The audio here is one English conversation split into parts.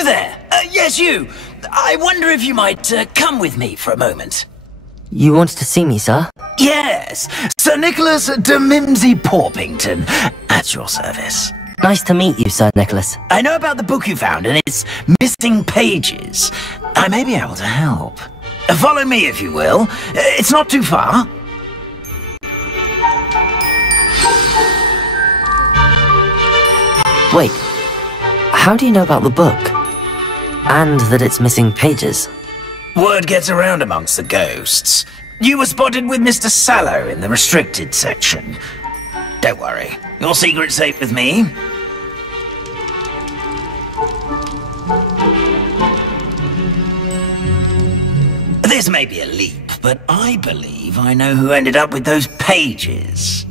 You there! Yes, you! I wonder if you might come with me for a moment. You wanted to see me, sir? Yes, Sir Nicholas de Mimsy Porpington, at your service. Nice to meet you, Sir Nicholas. I know about the book you found and its missing pages. I may be able to help. Follow me, if you will. It's not too far. Wait, how do you know about the book? And that it's missing pages? Word gets around amongst the ghosts. You were spotted with Mr. Sallow in the restricted section. Don't worry, your secret's safe with me. This may be a leap, but I believe I know who ended up with those pages.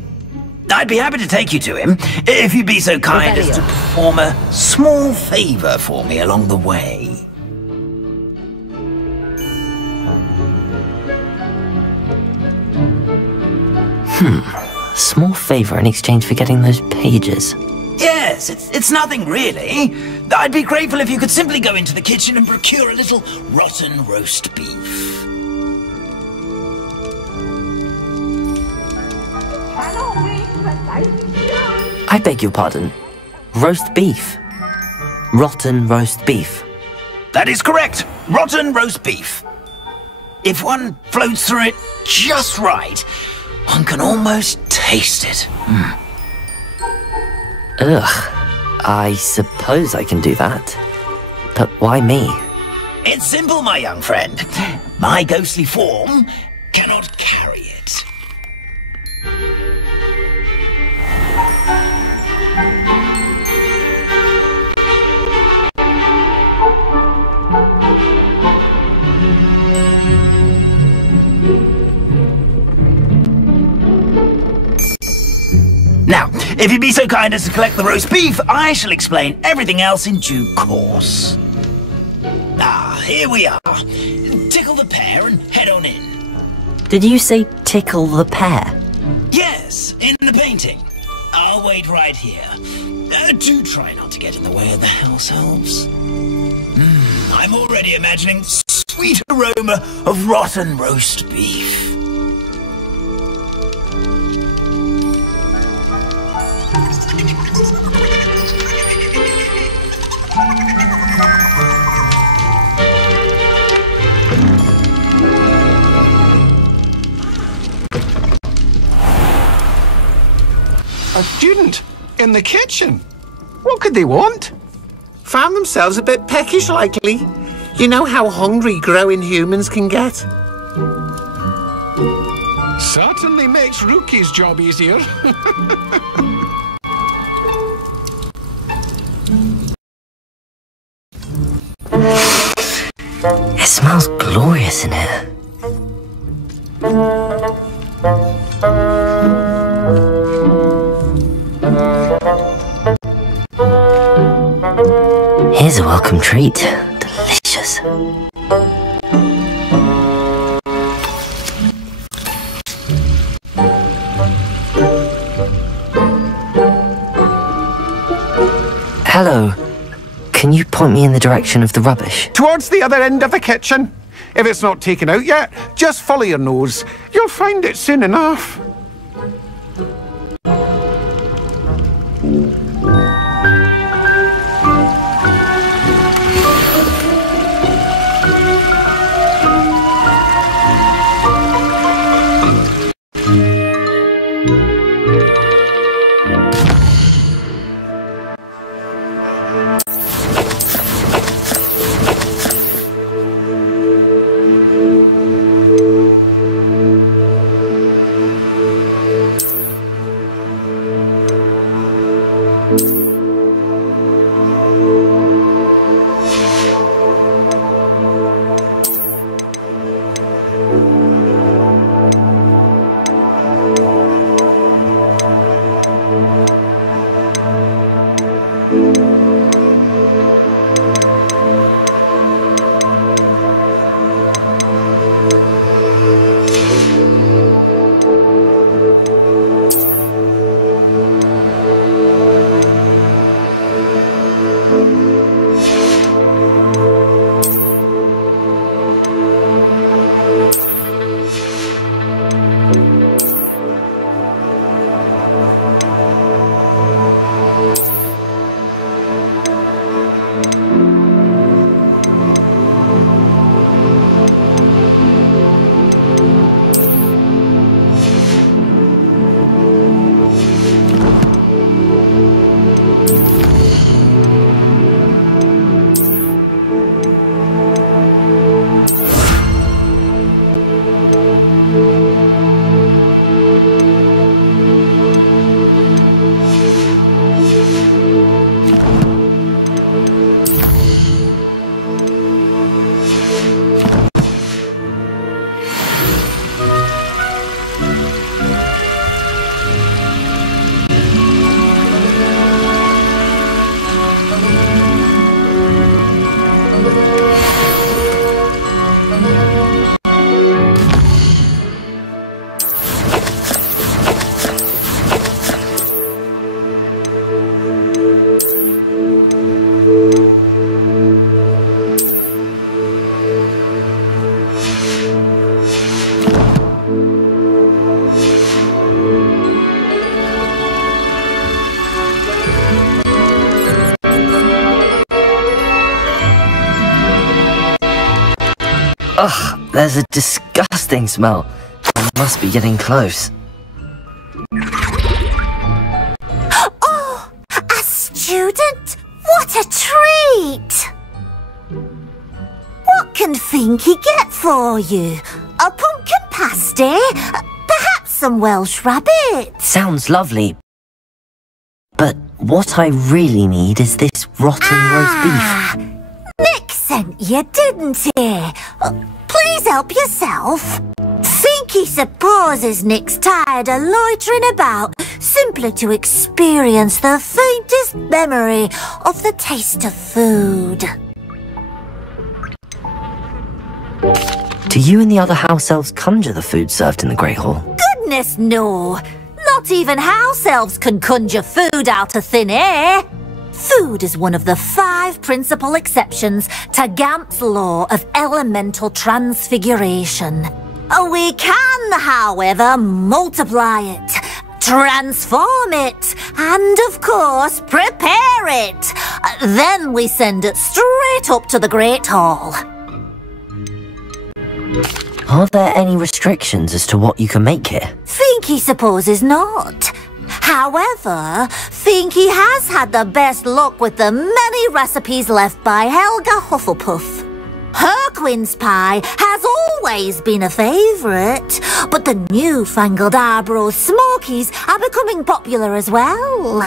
I'd be happy to take you to him, if you'd be so kind as to perform a small favor for me along the way. Small favor in exchange for getting those pages. Yes, it's nothing really. I'd be grateful if you could simply go into the kitchen and procure a little rotten roast beef. I beg your pardon. Roast beef. Rotten roast beef. That is correct. Rotten roast beef. If one floats through it just right, one can almost taste it. Ugh. I suppose I can do that. But why me? It's simple, my young friend. My ghostly form cannot carry it. Now, if you'd be so kind as to collect the roast beef, I shall explain everything else in due course. Ah, here we are. Tickle the pear and head on in. Did you say tickle the pear? Yes, in the painting. I'll wait right here. Do try not to get in the way of the house elves. I'm already imagining sweet aroma of rotten roast beef. A student in the kitchen. What could they want? Found themselves a bit peckish, likely. You know how hungry growing humans can get. Certainly makes Rookie's job easier. It smells glorious in here. Here's a welcome treat. Delicious. Hello. Can you point me in the direction of the rubbish? Towards the other end of the kitchen. If it's not taken out yet, just follow your nose. You'll find it soon enough. Ugh, there's a disgusting smell. I must be getting close. Oh, a student? What a treat! What can Finky get for you? A pumpkin pasty? Perhaps some Welsh rabbit? Sounds lovely. But what I really need is this rotten roast beef. Nick sent you, didn't he? Please help yourself. Finky supposes Nick's tired of loitering about simply to experience the faintest memory of the taste of food. Do you and the other house elves conjure the food served in the Great Hall? Goodness, no. Not even house elves can conjure food out of thin air. Food is one of the 5 principal exceptions to Gamp's law of elemental transfiguration. We can, however, multiply it, transform it, and, of course, prepare it. Then we send it straight up to the Great Hall. Are there any restrictions as to what you can make here? Finky supposes not. However, Finky has had the best luck with the many recipes left by Helga Hufflepuff. Her quince pie has always been a favourite, but the newfangled Arbroath Smokies are becoming popular as well.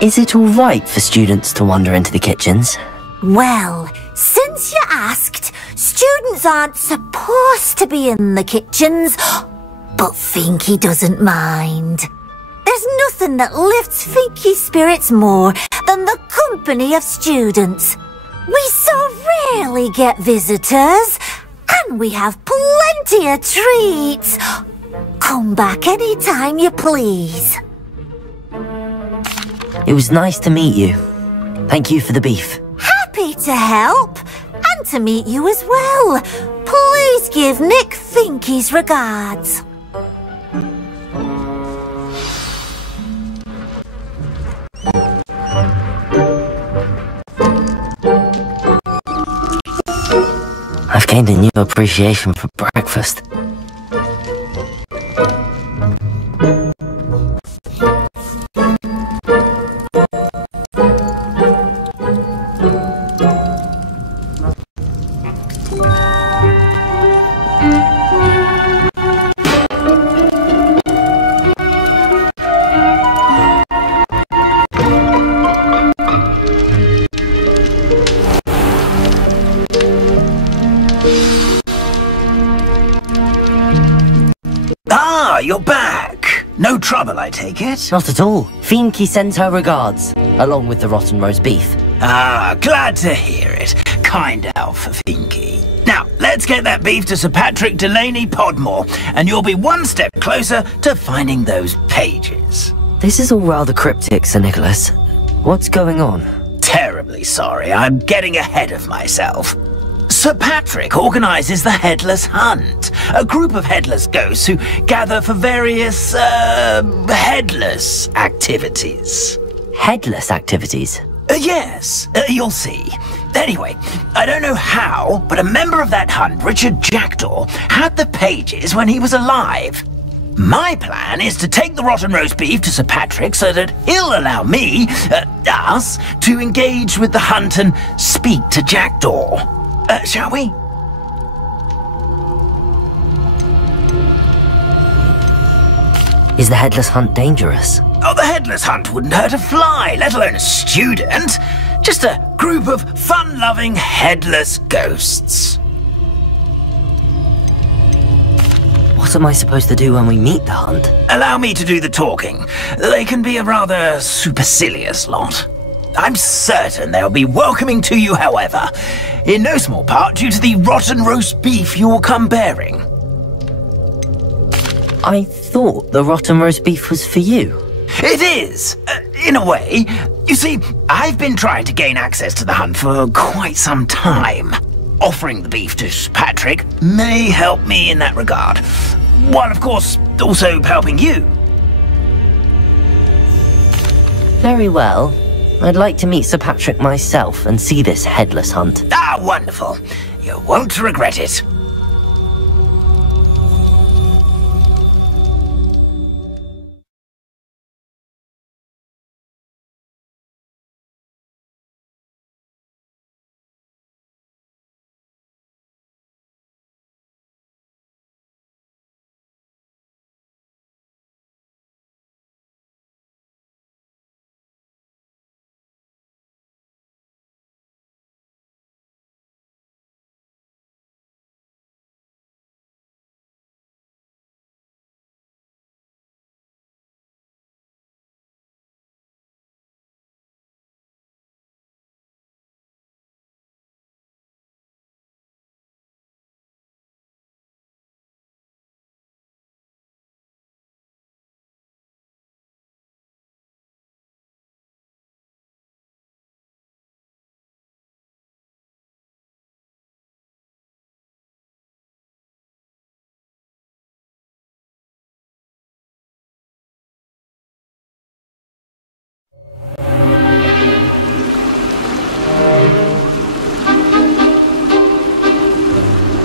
Is it all right for students to wander into the kitchens? Well, since you asked, students aren't supposed to be in the kitchens, but Finky doesn't mind. There's nothing that lifts Finky's spirits more than the company of students. We so rarely get visitors, and we have plenty of treats. Come back any time you please. It was nice to meet you. Thank you for the beef. Happy to help, and to meet you as well. Please give Nick Finky's regards. I've gained a new appreciation for breakfast. You're back. No trouble, I take it? Not at all. Finky sends her regards, along with the rotten roast beef. Ah, glad to hear it. Kind elf for Finky. Now, let's get that beef to Sir Patrick Delaney Podmore, and you'll be one step closer to finding those pages. This is all rather cryptic, Sir Nicholas. What's going on? Terribly sorry, I'm getting ahead of myself. Sir Patrick organises the Headless Hunt, a group of headless ghosts who gather for various, headless activities. Headless activities? Yes, you'll see. Anyway, I don't know how, but a member of that hunt, Richard Jackdaw, had the pages when he was alive. My plan is to take the rotten roast beef to Sir Patrick so that he'll allow me, us, to engage with the hunt and speak to Jackdaw. Shall we? Is the Headless Hunt dangerous? Oh, the Headless Hunt wouldn't hurt a fly, let alone a student. Just a group of fun-loving headless ghosts. What am I supposed to do when we meet the hunt? Allow me to do the talking. They can be a rather supercilious lot. I'm certain they'll be welcoming to you, however, in no small part due to the rotten roast beef you'll come bearing. I thought the rotten roast beef was for you. It is, in a way. You see, I've been trying to gain access to the hunt for quite some time. Offering the beef to Sir Patrick may help me in that regard, while of course also helping you. Very well. I'd like to meet Sir Patrick myself and see this headless hunt. Ah, wonderful. You won't regret it.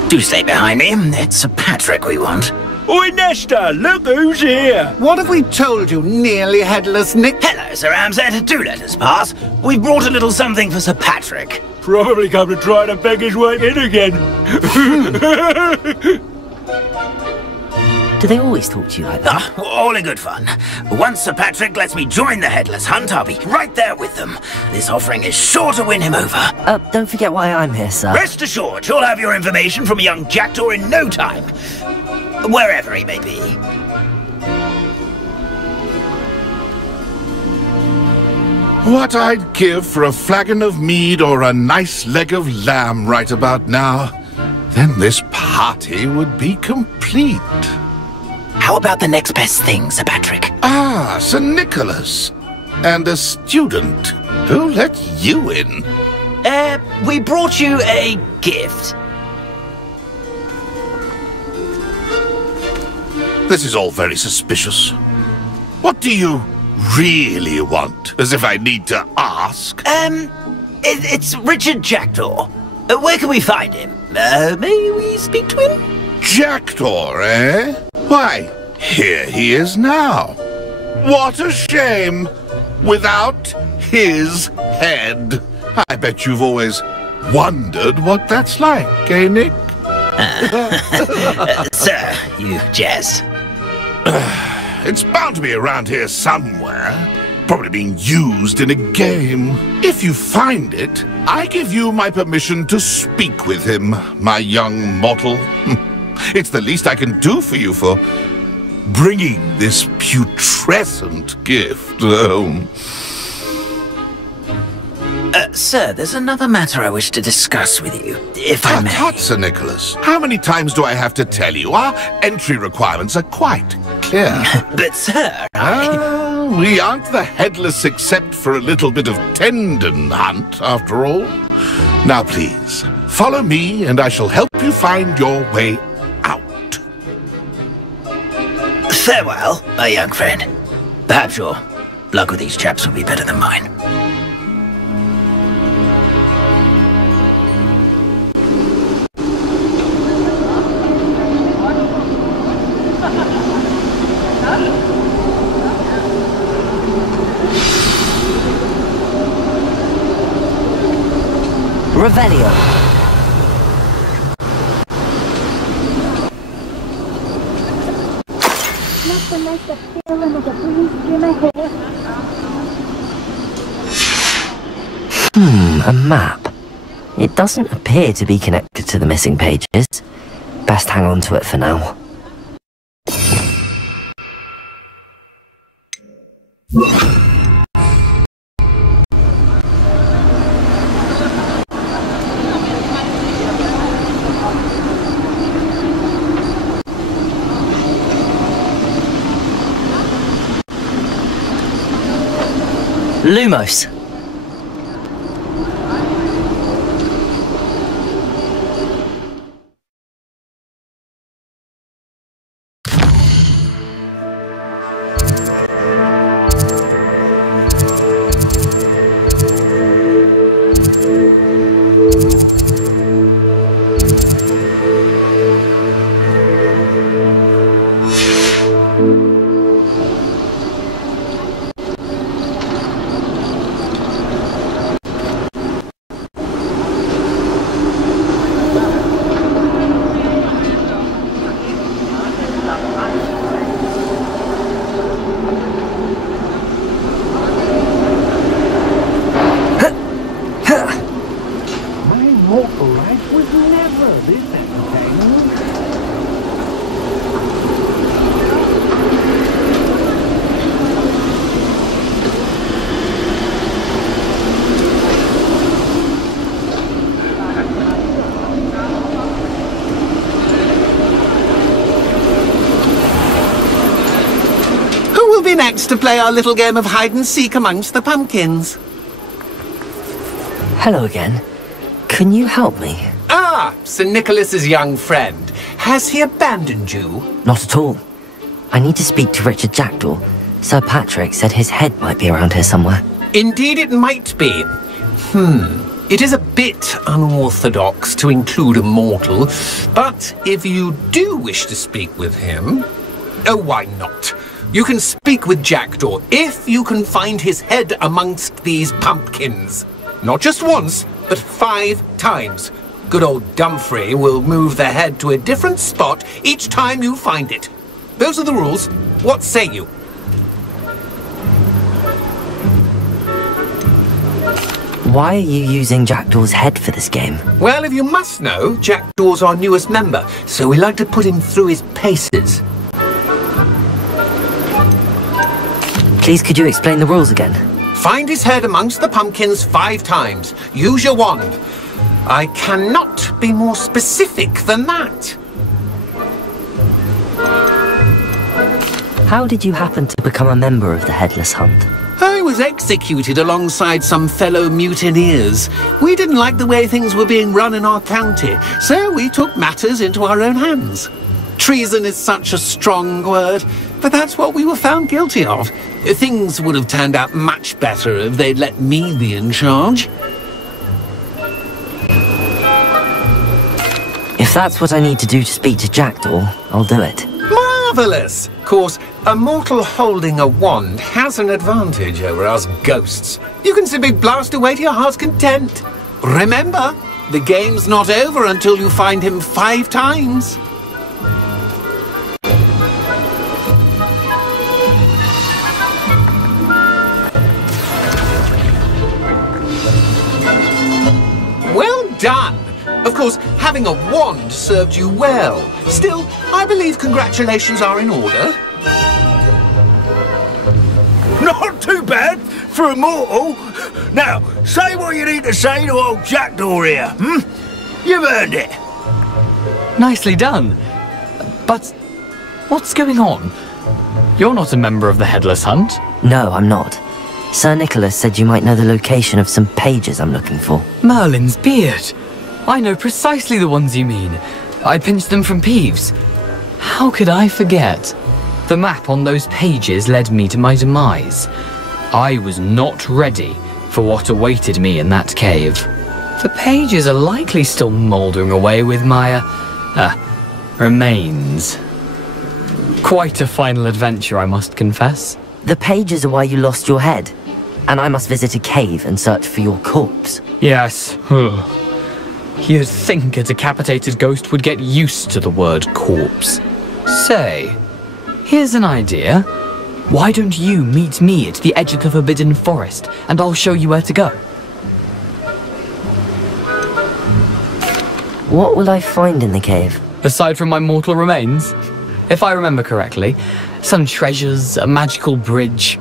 Do stay behind me. It's Sir Patrick we want. Oi, Nesta, look who's here! What have we told you, nearly headless Nick? Hello, Sir Ramsed. Do let us pass. We've brought a little something for Sir Patrick. Probably come to try to beg his way in again. Do they always talk to you like that? Ah, all in good fun. Once Sir Patrick lets me join the headless hunt, I'll be right there with them. This offering is sure to win him over. Don't forget why I'm here, sir. Rest assured, you'll have your information from a young jackdaw in no time. Wherever he may be. What I'd give for a flagon of mead or a nice leg of lamb right about now. Then this party would be complete. How about the next best thing, Sir Patrick? Ah, Sir Nicholas. And a student. Who let you in? We brought you a gift. This is all very suspicious. What do you really want? As if I need to ask. It's Richard Jackdaw. Where can we find him? May we speak to him? Jackdaw, eh? Why, here he is now. What a shame. Without his head. I bet you've always wondered what that's like, eh, Nick? Sir, you jest. It's bound to be around here somewhere. Probably being used in a game. If you find it, I give you my permission to speak with him, my young mortal. It's the least I can do for you for bringing this putrescent gift home. Sir, there's another matter I wish to discuss with you, if I may. Tut, Sir Nicholas. How many times do I have to tell you? Our entry requirements are quite clear. But, sir, we aren't the headless except for a little bit of tendon hunt, after all. Now, please, follow me and I shall help you find your way out. Farewell, my young friend. Perhaps your luck with these chaps will be better than mine. Revelio. A map. It doesn't appear to be connected to the missing pages. Best hang on to it for now. Lumos. Next to play our little game of hide-and-seek amongst the pumpkins. Hello again. Can you help me? Ah, Sir Nicholas's young friend. Has he abandoned you? Not at all. I need to speak to Richard Jackdaw. Sir Patrick said his head might be around here somewhere. Indeed it might be. It is a bit unorthodox to include a mortal, but if you do wish to speak with him... Oh, why not? You can speak with Jackdaw if you can find his head amongst these pumpkins. Not just once, but 5 times. Good old Dumfrey will move the head to a different spot each time you find it. Those are the rules. What say you? Why are you using Jackdaw's head for this game? Well, if you must know, Jackdaw's our newest member, so we like to put him through his paces. Please, could you explain the rules again? Find his head amongst the pumpkins 5 times. Use your wand. I cannot be more specific than that. How did you happen to become a member of the Headless Hunt? I was executed alongside some fellow mutineers. We didn't like the way things were being run in our county, so we took matters into our own hands. Treason is such a strong word, but that's what we were found guilty of. Things would have turned out much better if they'd let me be in charge. If that's what I need to do to speak to Jackdaw, I'll do it. Marvellous! Of course, a mortal holding a wand has an advantage over us ghosts. You can simply blast away to your heart's content. Remember, the game's not over until you find him 5 times. Well done! Of course, having a wand served you well. Still, I believe congratulations are in order. Not too bad for a mortal. Now, say what you need to say to old Jackdaw here, You've earned it. Nicely done. But what's going on? You're not a member of the Headless Hunt. No, I'm not. Sir Nicholas said you might know the location of some pages I'm looking for. Merlin's beard. I know precisely the ones you mean. I pinched them from Peeves. How could I forget? The map on those pages led me to my demise. I was not ready for what awaited me in that cave. The pages are likely still mouldering away with my, remains. Quite a final adventure, I must confess. The pages are why you lost your head, and I must visit a cave and search for your corpse. Yes. You'd think a decapitated ghost would get used to the word corpse. Say, here's an idea. Why don't you meet me at the edge of the Forbidden Forest, and I'll show you where to go? What will I find in the cave? Aside from my mortal remains? If I remember correctly, some treasures, a magical bridge.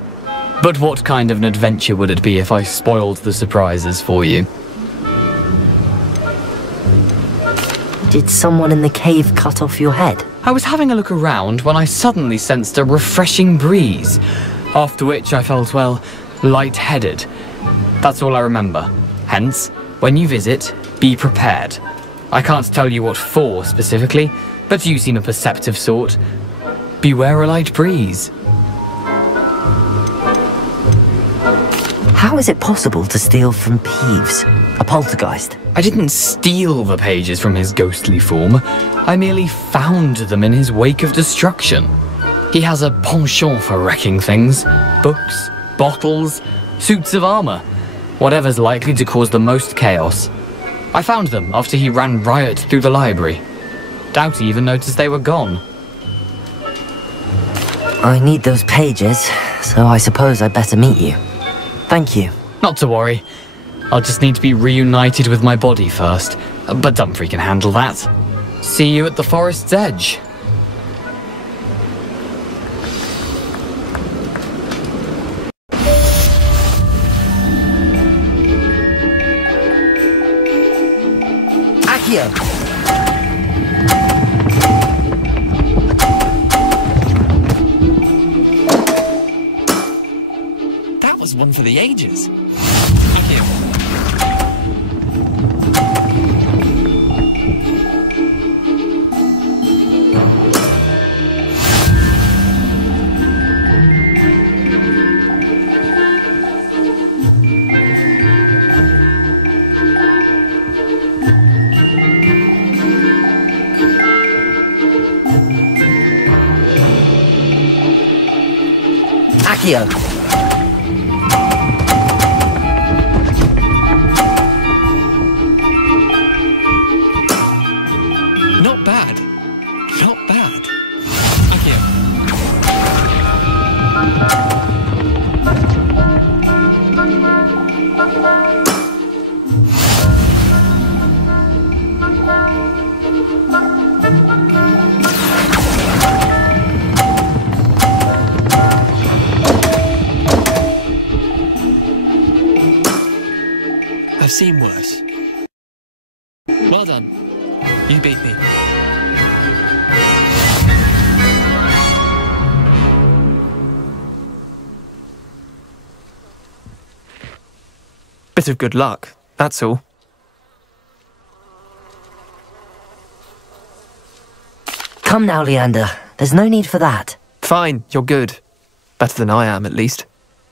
But what kind of an adventure would it be if I spoiled the surprises for you? Did someone in the cave cut off your head? I was having a look around when I suddenly sensed a refreshing breeze, after which I felt, well, light-headed. That's all I remember. Hence, when you visit, be prepared. I can't tell you what for specifically, but you seem a perceptive sort. Beware a light breeze. How is it possible to steal from Peeves, a poltergeist? I didn't steal the pages from his ghostly form. I merely found them in his wake of destruction. He has a penchant for wrecking things. Books, bottles, suits of armor. Whatever's likely to cause the most chaos. I found them after he ran riot through the library. Doubt he even noticed they were gone. I need those pages, so I suppose I'd better meet you. Thank you. Not to worry. I'll just need to be reunited with my body first. But Dumfries can handle that. See you at the forest's edge. Accio! That was one for the ages. Accio! Not bad. Not bad. Accio. I've seen worse. Well done. You beat me. Bit of good luck, that's all. Come now, Leander. There's no need for that. Fine, you're good. Better than I am, at least.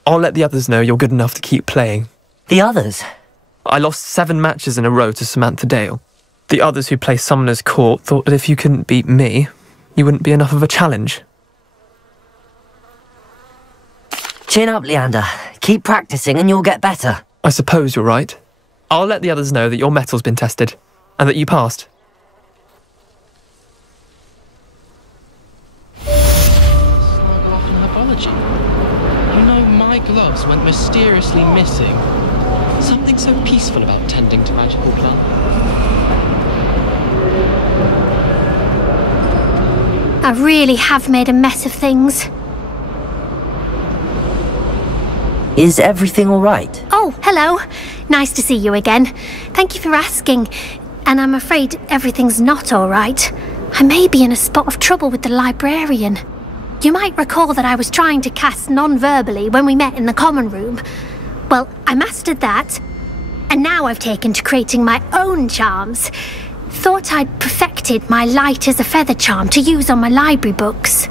I'll let the others know you're good enough to keep playing. The others? I lost 7 matches in a row to Samantha Dale. The others who play Summoner's Court thought that if you couldn't beat me, you wouldn't be enough of a challenge. Chin up, Leander. Keep practicing and you'll get better. I suppose you're right. I'll let the others know that your metal's been tested, and that you passed. Smuggle off an apology. You know, my gloves went mysteriously missing. Something so peaceful about tending to magical plants. I really have made a mess of things. Is everything all right? Oh, hello. Nice to see you again. Thank you for asking. And I'm afraid everything's not all right. I may be in a spot of trouble with the librarian. You might recall that I was trying to cast non-verbally when we met in the common room. Well, I mastered that. And now I've taken to creating my own charms. Thought I'd perfected my light as a feather charm to use on my library books.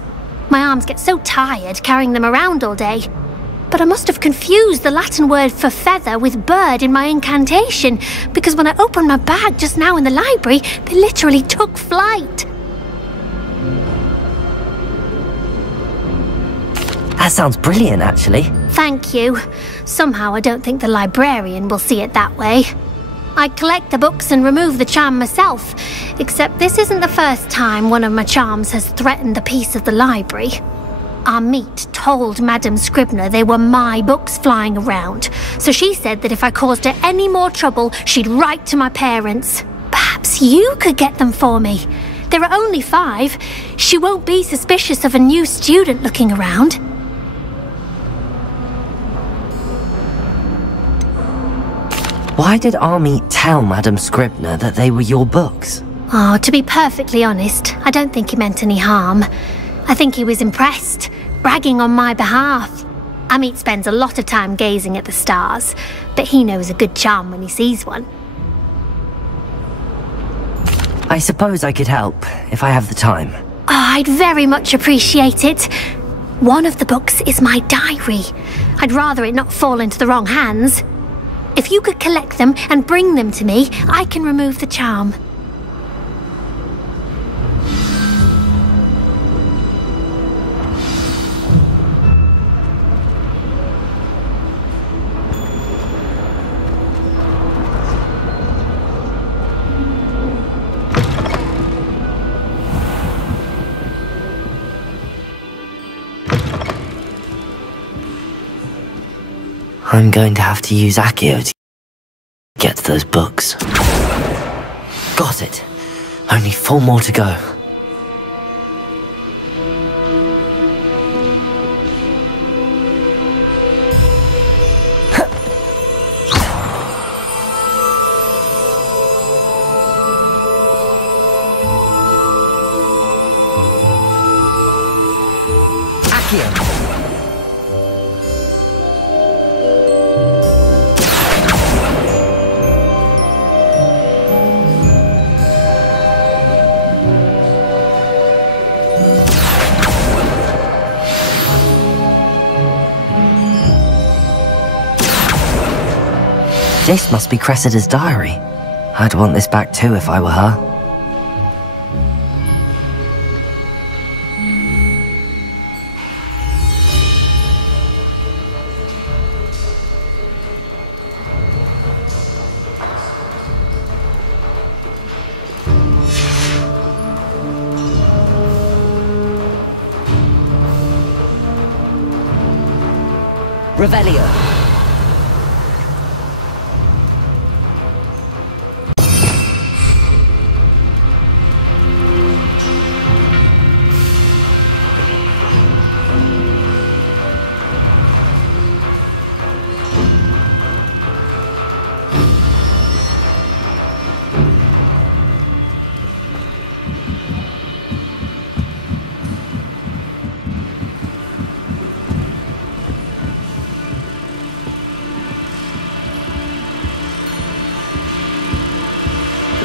My arms get so tired carrying them around all day. But I must have confused the Latin word for feather with bird in my incantation, because when I opened my bag just now in the library, they literally took flight. That sounds brilliant, actually. Thank you. Somehow I don't think the librarian will see it that way. I collect the books and remove the charm myself, except this isn't the first time one of my charms has threatened the peace of the library. Our meet told Madame Scribner they were my books flying around, so she said that if I caused her any more trouble, she'd write to my parents. Perhaps you could get them for me. There are only 5. She won't be suspicious of a new student looking around. Why did Army tell Madame Scribner that they were your books? Oh, to be perfectly honest, I don't think he meant any harm. I think he was impressed, bragging on my behalf. Amit spends a lot of time gazing at the stars, but he knows a good charm when he sees one. I suppose I could help, if I have the time. Oh, I'd very much appreciate it. One of the books is my diary. I'd rather it not fall into the wrong hands. If you could collect them and bring them to me, I can remove the charm. I'm going to have to use Accio to get to those books. Got it. Only 4 more to go. Accio! This must be Cressida's diary. I'd want this back too if I were her. Revelio.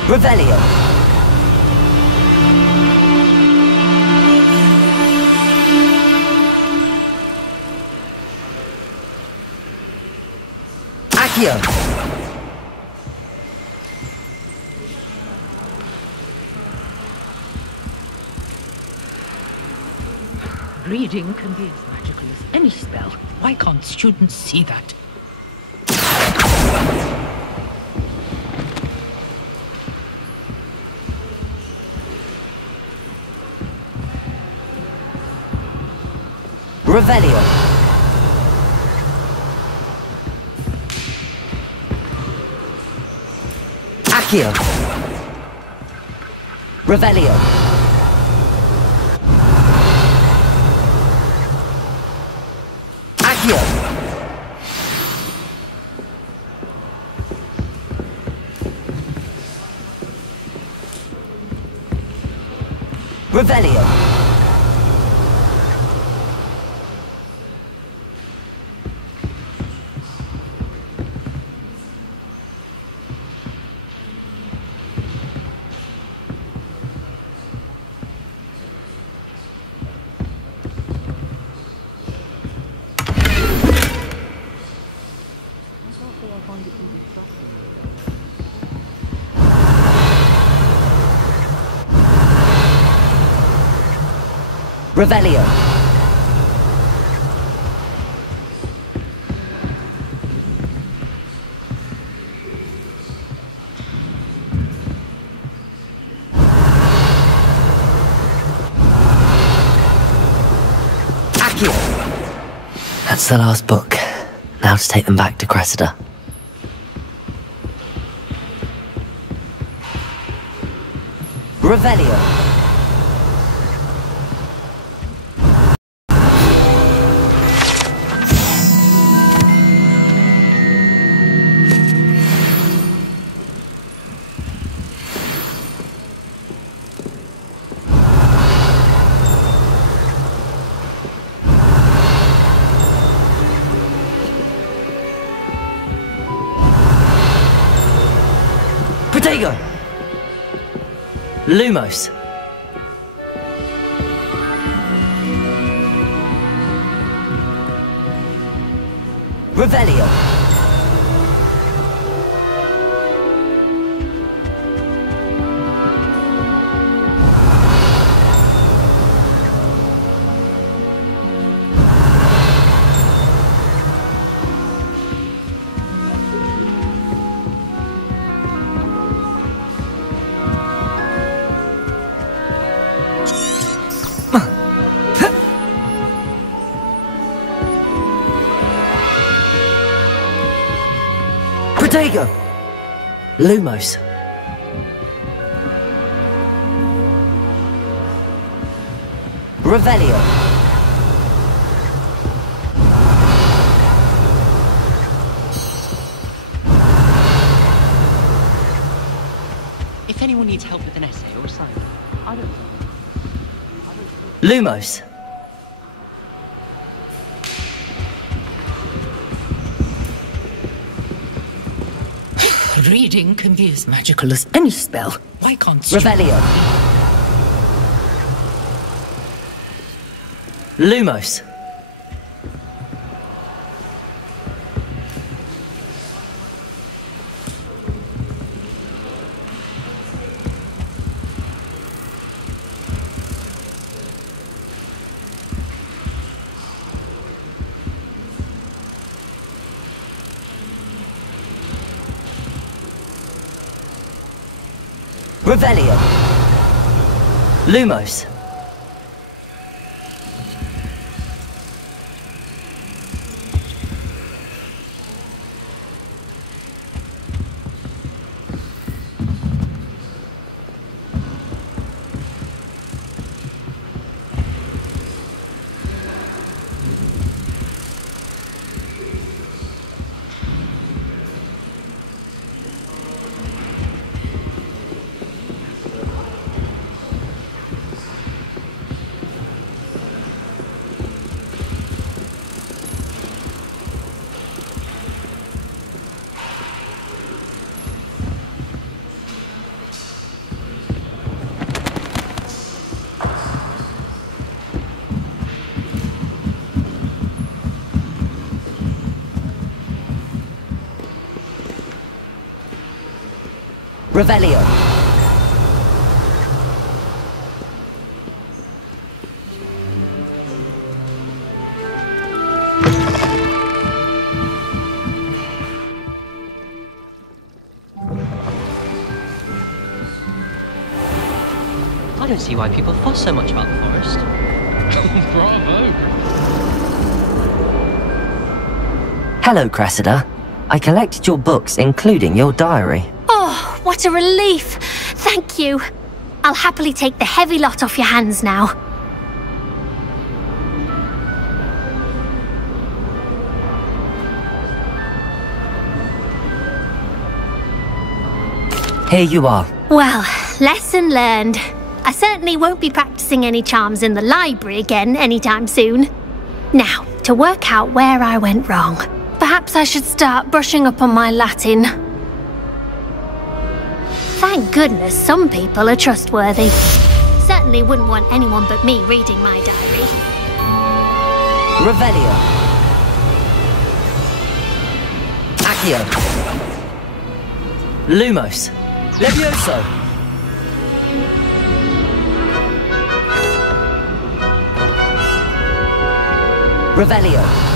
Revelio. Accio. Reading can be as magical as any spell. Why can't students see that? Revelio. Accio. Revelio. Accio. Revelio. Revelio. Accio. That's the last book. Now to take them back to Cressida. Revelio. Protego! Lumos. Revelio. Protego. Lumos. Revelio. If anyone needs help with an essay or assignment, I don't know. Lumos. Reading can be as magical as any spell. Why can't you? Revelio. Lumos. Revelio. Lumos. Revelio. I don't see why people fuss so much about the forest. Bravo! Hello, Cressida. I collected your books, including your diary. Oh, what a relief! Thank you. I'll happily take the heavy lot off your hands now. Here you are. Well, lesson learned. I certainly won't be practicing any charms in the library again anytime soon. Now, to work out where I went wrong. Perhaps I should start brushing up on my Latin. Thank goodness some people are trustworthy. Certainly wouldn't want anyone but me reading my diary. Revelio. Accio. Lumos. Levioso. Revelio.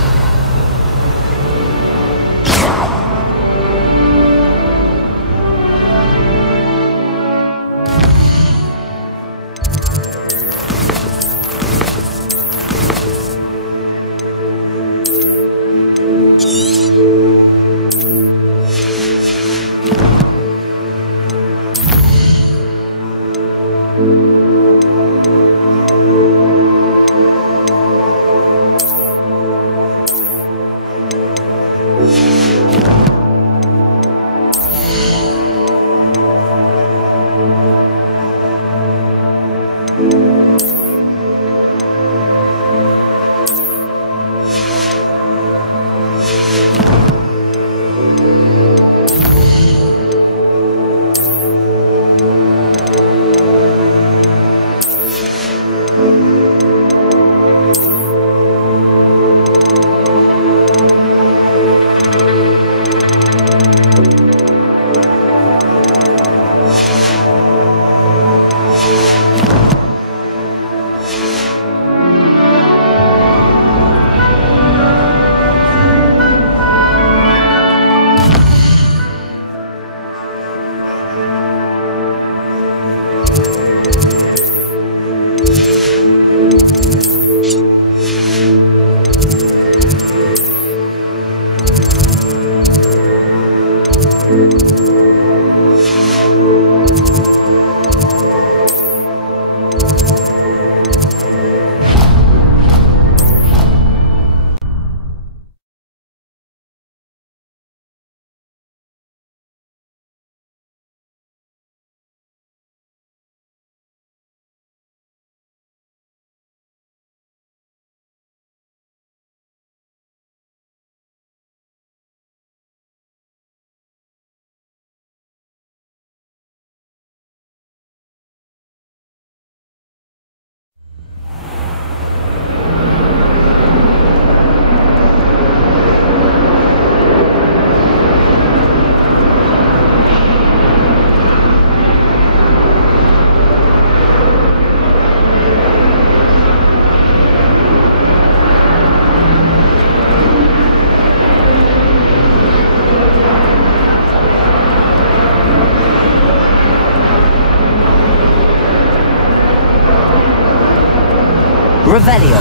Revelio.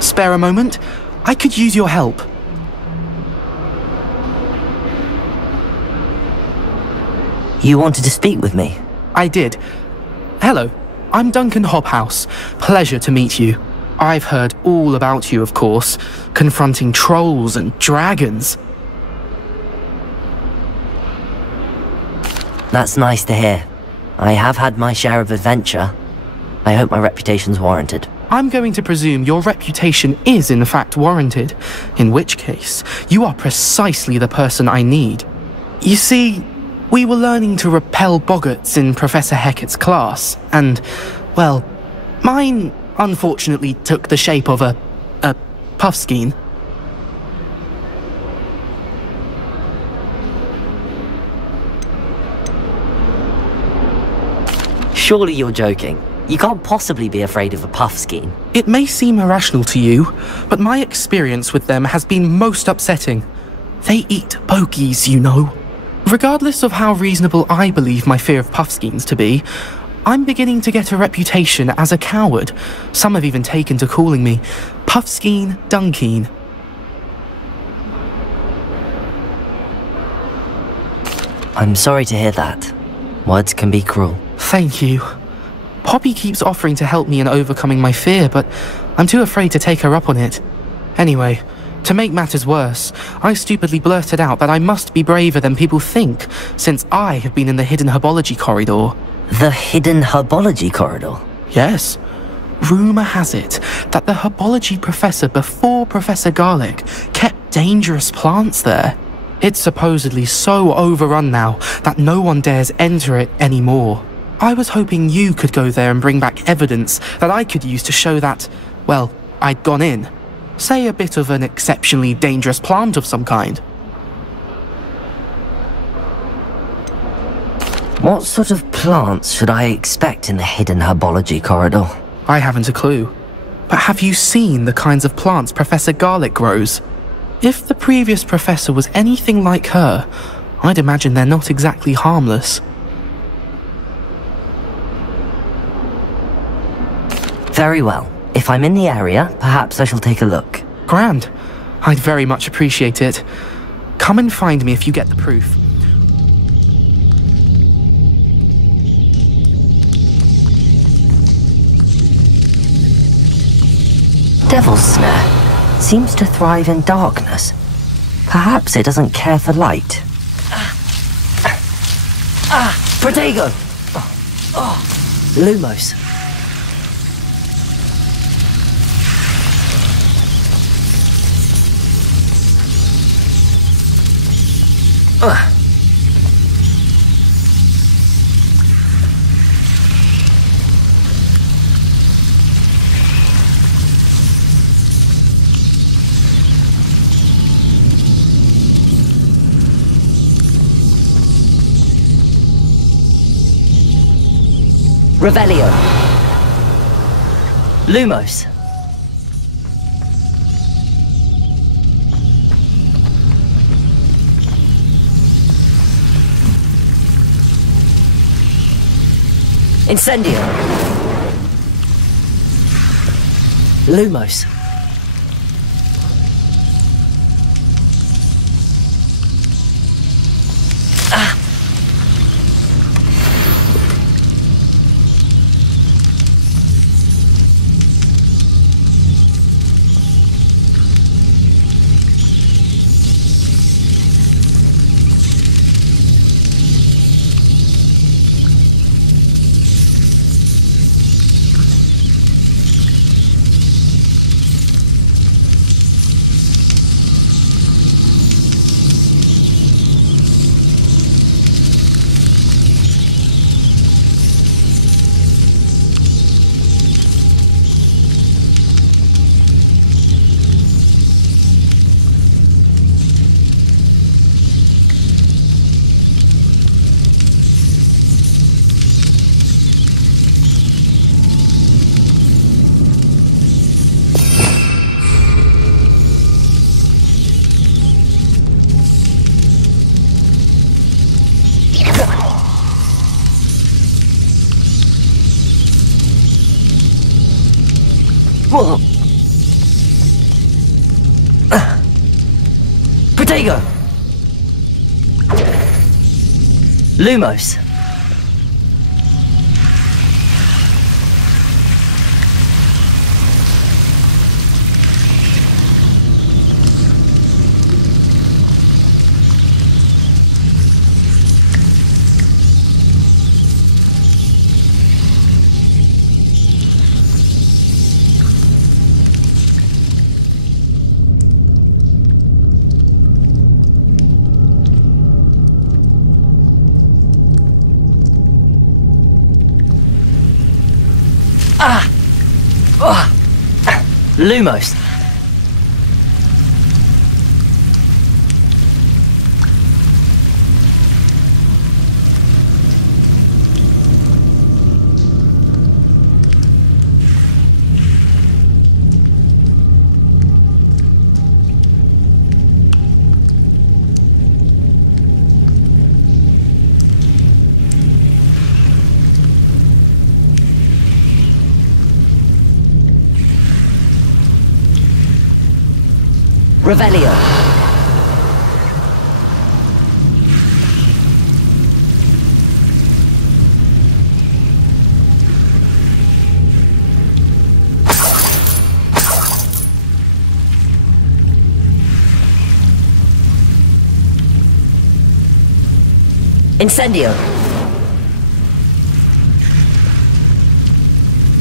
Spare a moment? I could use your help. You wanted to speak with me? I did. Hello, I'm Duncan Hobhouse. Pleasure to meet you. I've heard all about you, of course, confronting trolls and dragons. That's nice to hear. I have had my share of adventure. I hope my reputation's warranted. I'm going to presume your reputation is in fact warranted, in which case, you are precisely the person I need. You see, we were learning to repel boggarts in Professor Hecat's class, and, well, mine unfortunately took the shape of a puffskein. Surely you're joking. You can't possibly be afraid of a puffskein. It may seem irrational to you, but my experience with them has been most upsetting. They eat bogies, you know. Regardless of how reasonable I believe my fear of puffskeins to be, I'm beginning to get a reputation as a coward. Some have even taken to calling me Puffskein Dunkeen. I'm sorry to hear that. Words can be cruel. Thank you. Poppy keeps offering to help me in overcoming my fear, but I'm too afraid to take her up on it. Anyway, to make matters worse, I stupidly blurted out that I must be braver than people think, since I have been in the hidden herbology corridor. The hidden herbology corridor? Yes. Rumour has it that the herbology professor before Professor Garlic kept dangerous plants there. It's supposedly so overrun now that no one dares enter it anymore. I was hoping you could go there and bring back evidence that I could use to show that, well, I'd gone in. Say a bit of an exceptionally dangerous plant of some kind. What sort of plants should I expect in the hidden herbology corridor? I haven't a clue. But have you seen the kinds of plants Professor Garlic grows? If the previous professor was anything like her, I'd imagine they're not exactly harmless. Very well. If I'm in the area, perhaps I shall take a look. Grand. I'd very much appreciate it. Come and find me if you get the proof. Devil's Snare seems to thrive in darkness. Perhaps it doesn't care for light. Protego! Lumos. Revelio. Lumos. Incendio. Lumos. Whoa. Protego. Lumos. Lumos. Revelio. Incendio.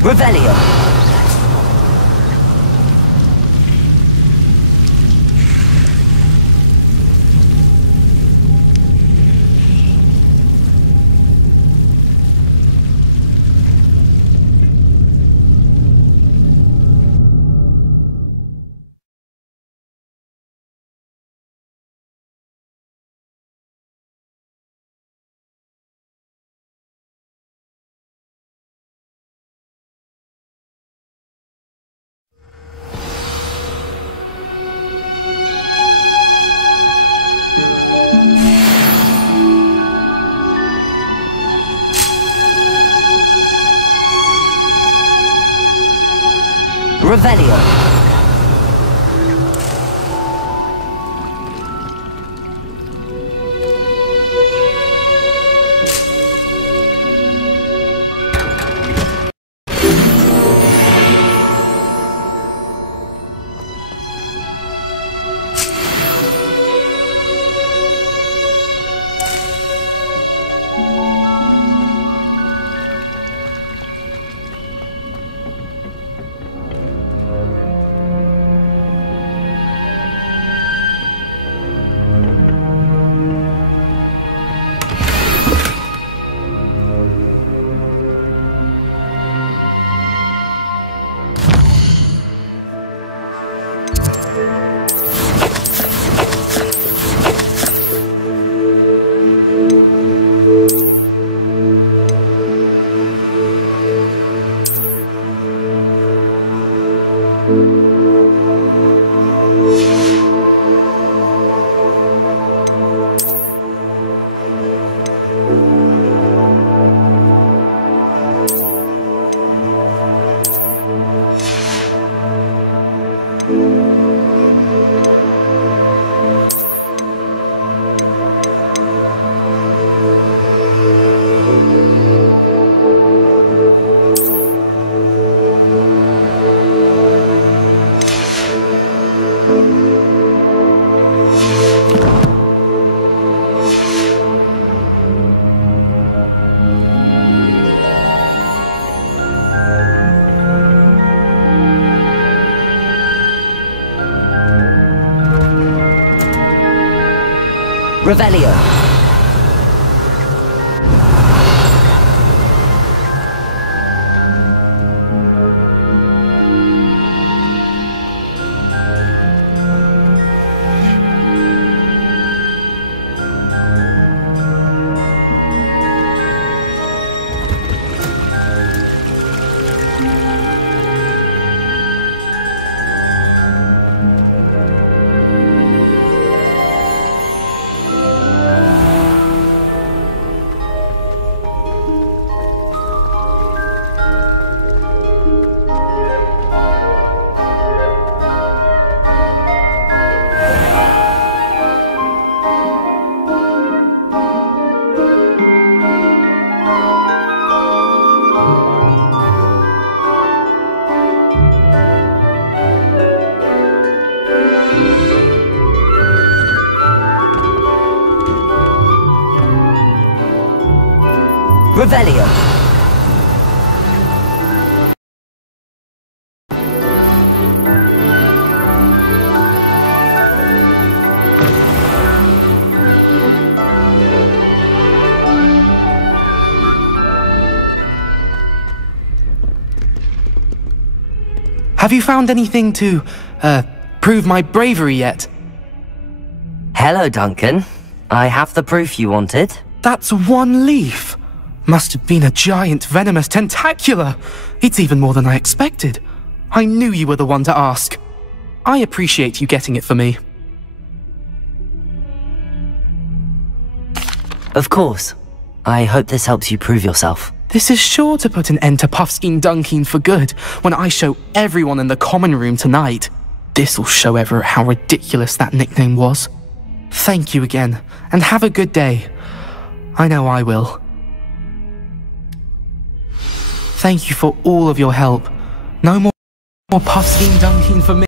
Revelio. Revelio. Revelio. Revelio. Have you found anything to, prove my bravery yet? Hello, Duncan. I have the proof you wanted. That's one leaf. Must have been a giant venomous tentacula. It's even more than I expected. I knew you were the one to ask. I appreciate you getting it for me. Of course. I hope this helps you prove yourself. This is sure to put an end to Puffskein Dunkeen for good when I show everyone in the common room tonight. This'll show Everett how ridiculous that nickname was. Thank you again, and have a good day. I know I will. Thank you for all of your help. No more Puffskein Dunkeen for me.